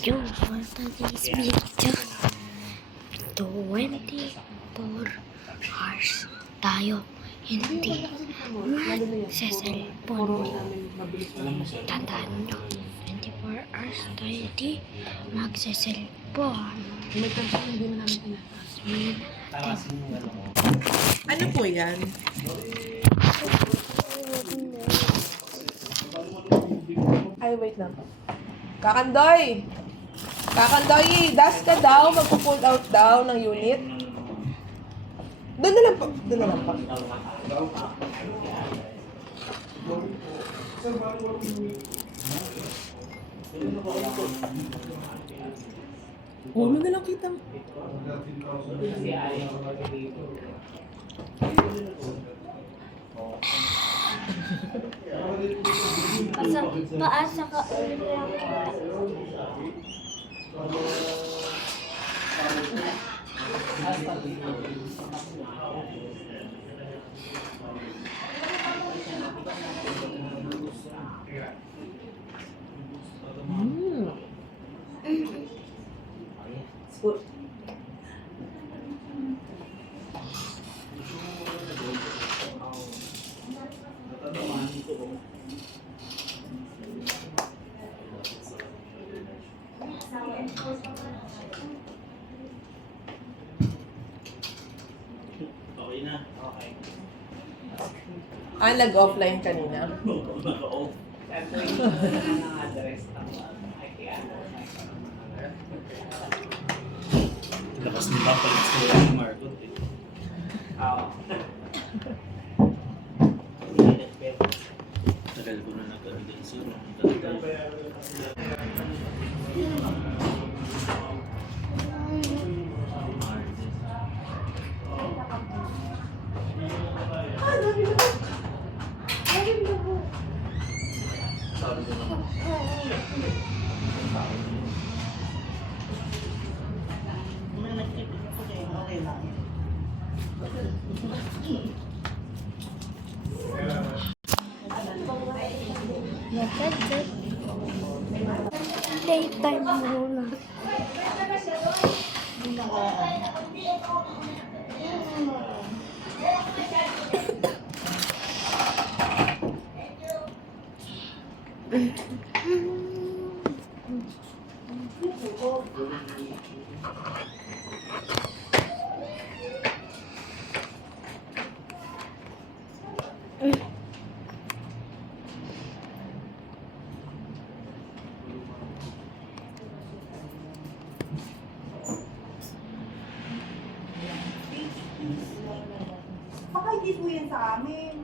Yo, for today's video, 24 hours tayo hindi magsa-cellphone. Tandaan nyo, 24 hours tayo hindi magsa-cellphone. Ano po yan? Ay, wait lang. Kakandoy! Kakandoy, das ka daw, magpo-pull out daw ng unit. Doon na lang po. Doon na lang po. Ulo na lang kita. Paasa ka ulit lang kita. Okay na. Okay. Nag-offline kanina. Naka-off. Lakas ni Papa Litsura ni Margot eh. Tagal ko na nagkaroon sir. Sabi ko naman. Playtime muna. Baka hindi po yan sa amin.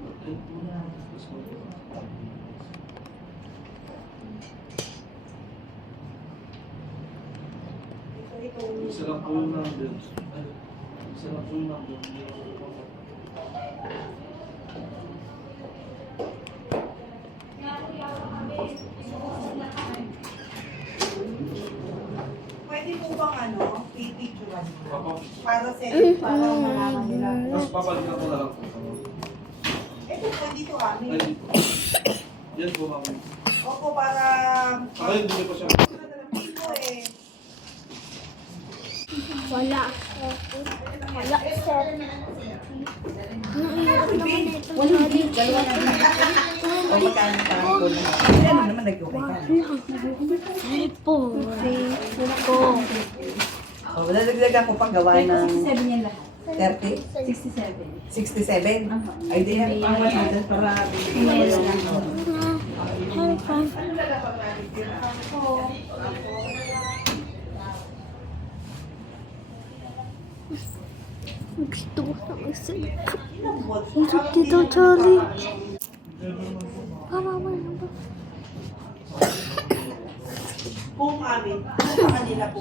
Sarap po yung number. Sarap po yung number. Pwede po bang pipicturean mo? Papa. Para para malaman nila. Tapos papalitan ko na lang po. Ito po, dito amin. Ay, dito. Yan po kami. Opo, para... Ay, hindi pa siya. Hindi po eh. Wala. Wala, sir. Nahihirap naman ito. O magkano pa ang kulang? Ano naman nag-okay ka? Cellphone. Facebook. O, lalagdagan ko pang gawa ng 67 yan lahat. 30? 67. 67? Ay, di yan. Pang 100 para bibigyan ko lang. Cellphone. Gusto ko ng cellphone. Ito dito, Charlie. Para mo lang ba? Kung amin, sa kanila po.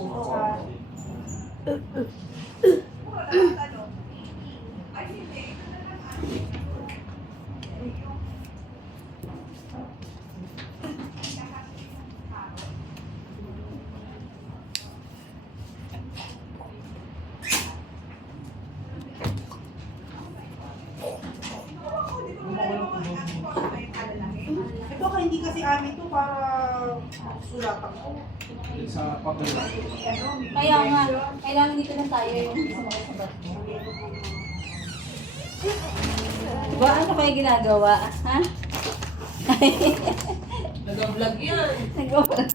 Ito hindi kasi amin to para Sa papel. Kaya nga, kailangan dito na tayo yung sumasabat mo. Diba, ano kayo ginagawa? Ha? Nag-vlog yan. Nag-vlog.